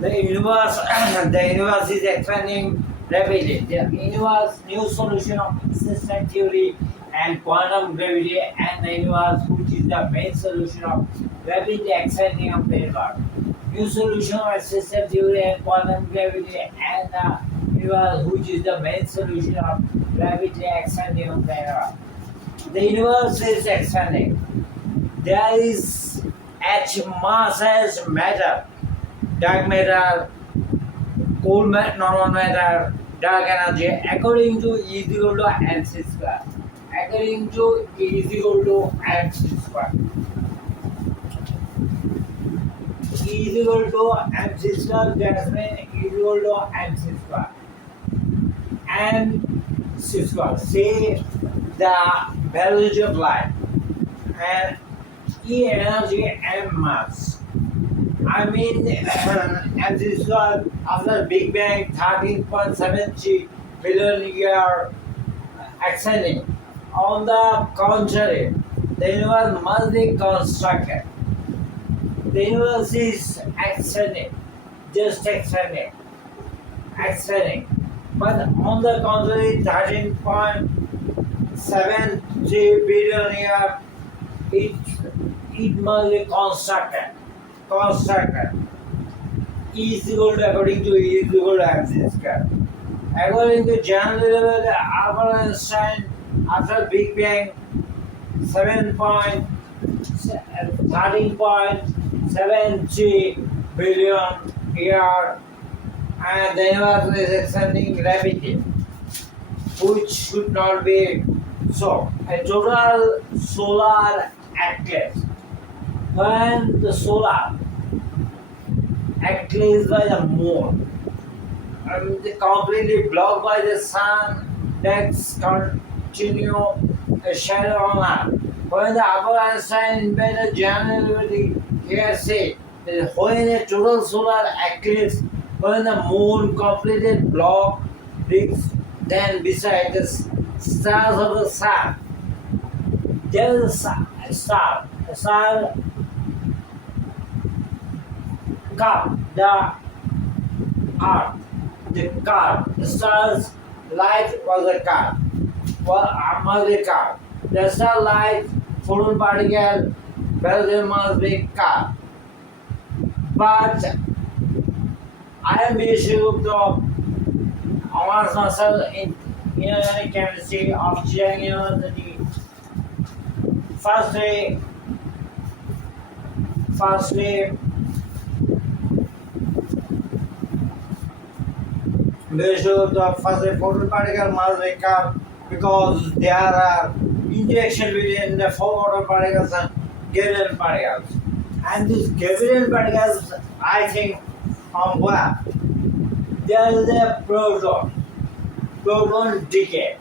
The universe is expanding rapidly. The universe, new solution of system theory and quantum gravity, and the universe, which is the main solution of rapidly expanding of the universe. New solution of system theory and quantum gravity, and the universe, which is the main solution of rapidly expanding of the universe. The universe is expanding. There is H mass as matter, dark matter, cold matter, normal matter, dark energy, according to E is equal to mc square. According to E is equal to mc square. E is equal to mc square, that means E is equal to mc square. And c square, say the velocity of light, and E energy m mass. I mean, as this was after Big Bang, 13.73 billion year ascending. On the contrary, the universe must be constructed. The universe is ascending, just ascending. But on the contrary, 13.73 billion year, it must be constructed. E is equal to, according to E is equal to mc square. According to Albert Einstein, after Big Bang, 13.73 billion year, and the universe is expanding rapidly, which should not be so. A total solar eclipse, when the solar eclipsed by the moon and completely blocked by the sun, that's continue a shadow on Earth. When the Albert Einstein invented general relativity, he has said that when a total solar eclipse, when the moon completely blocked, then beside the stars of the sun, there is a star cut the earth. The star's light was a cut. The star light, photon particle, well, must be cut. But I am Gupta, honors myself in inorganic chemistry of Chiang University. Firstly, the first photon particle must be cut because there are interaction between the four photon particles and Gaussian particles. And these Gaussian particles, I think, from where? There is a proton decay.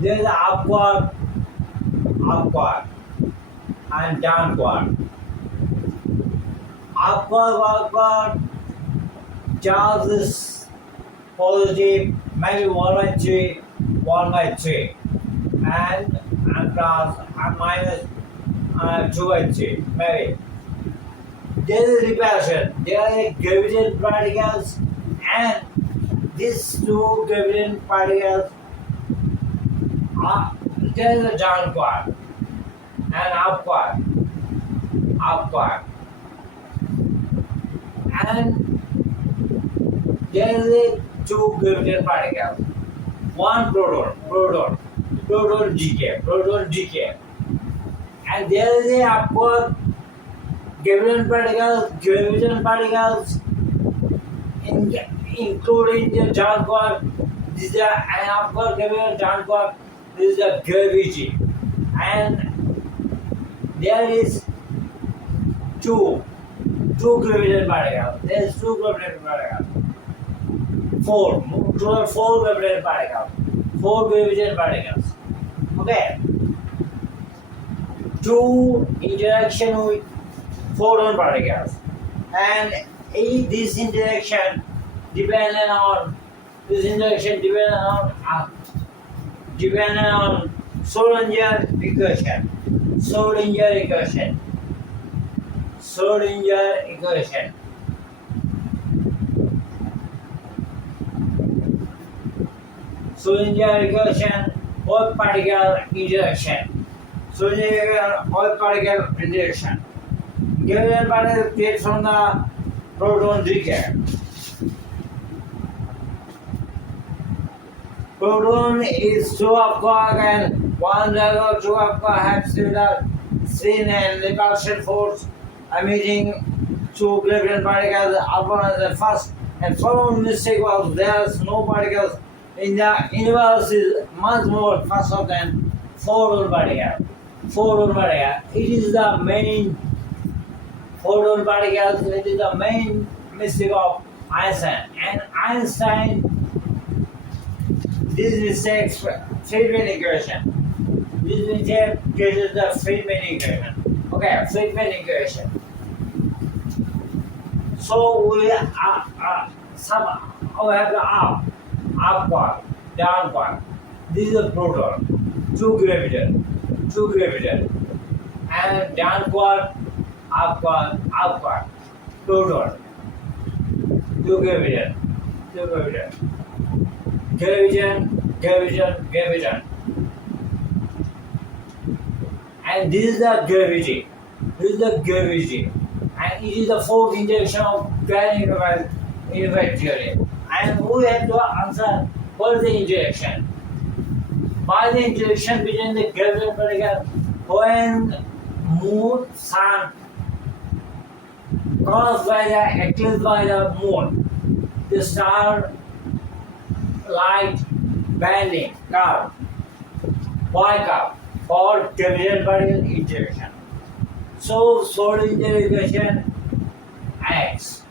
There is an upward, and downward. Upward charge is positive, maybe 1/3, and plus and minus 2/3, maybe. There is repulsion. There are gravitational particles, and these two gravitational particles are, there is a downward and upward, and there is a two gravitational particles, one proton decay, and there is a upward gravitational particles, including the downward. This is an upward gravitational downward. This is the gravity, and there is two gravitational particles. There is two gravitational particles. Four gravitational particles. Okay. Two interaction with photon particles, and this interaction dependent on Schrodinger equation. Schrödinger equation, whole particle interaction. Schrödinger whole particle interaction. Given particle created from the proton decay. Proton is two of quark and one level two of quark have similar spin and repulsion force, emitting two graviton particles upon the first. And following mistake was there's no particles in the universe is much more faster than photon particle. Photon particle. It is the main photon particles. It is the main mistake of Einstein. And Einstein this mistakes Friedman equation. This mistake is the Friedman equation. Okay, Friedman equation. So we have the up part, down part. This is a proton, two graviton, and down part, up part, proton, two graviton. Graviton. And this is the gravity. And it is the fourth injection of grand unified theory. And we have to answer what is the interaction. By the interaction between the graviton particle, when moon, sun, caused by the eclipse by the moon, the star light banding curve, Y curve for graviton particle interaction. So Schrödinger equation X,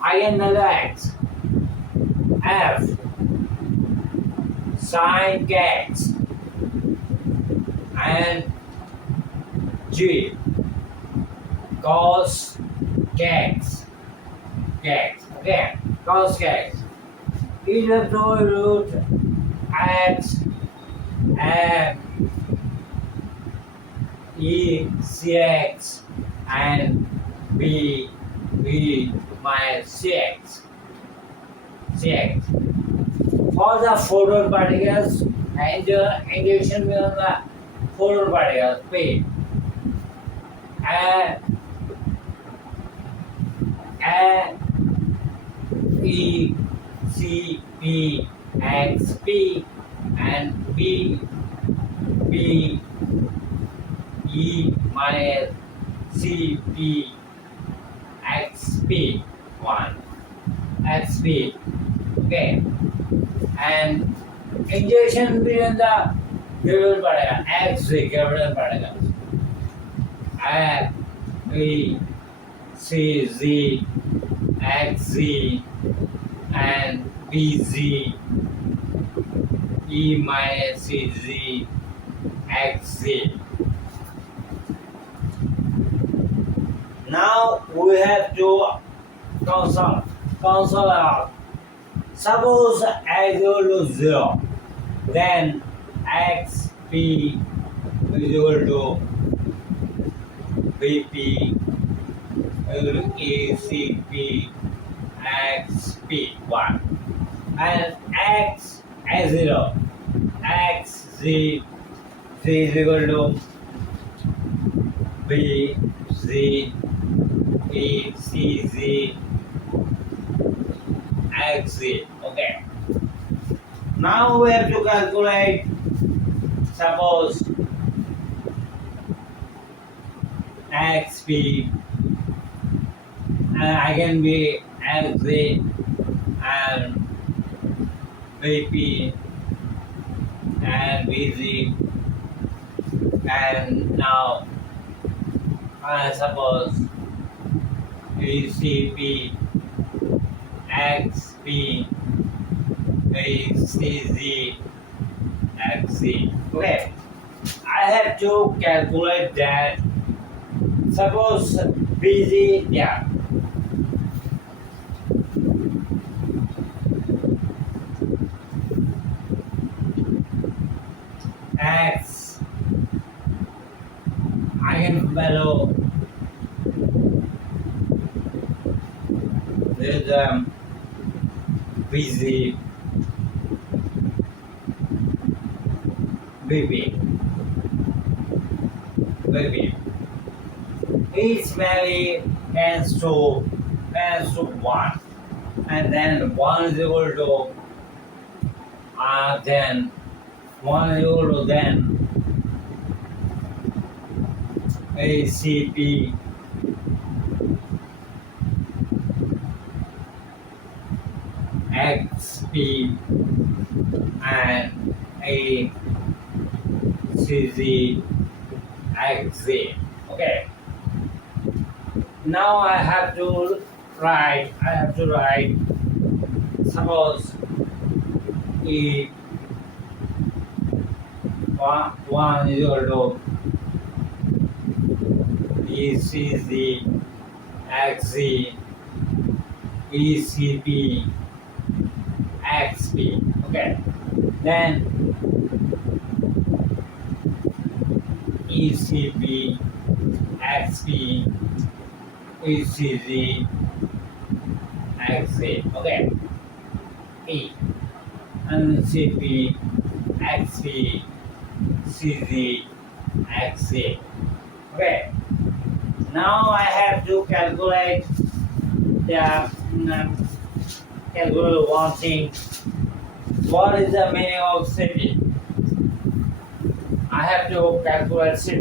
eigenvalue X, F, sin X, and G, cos X, okay, cos X. E left over root X F E Cx and B minus Cx. For the photon particles and the induction beyond the photon particles P A E C P X P and B E minus C P X P 1 X P, okay, and injection between the graviton particle X graviton particles A B C Z X Z and B Z E minus C Z X Z. Now we have to console out. Suppose x equal to 0, then x p is equal to Vp equal to ACP XP 1 and x x0 x z is equal to B Z E C Z X Z. Okay. Now we have to calculate. Suppose XP and I can be XZ and VP and VZ, and now I suppose ECP XP ACZ XZ. Okay, I have to calculate that. Suppose BZ, yeah. X eigenvalue with BZ VP. VP. Each value tends to 1. And then 1 is equal to then 1 is equal to then ACP XP and ACZ XZ. Okay. Now I have to write. Suppose E 1 is equal to ECZ XZ ECP XP. Okay. Then ECP XP ECZ XZ. Okay. E and CP XP CZ XZ. Okay. Now I have to calculate one thing. What is the meaning of city? I have to calculate city.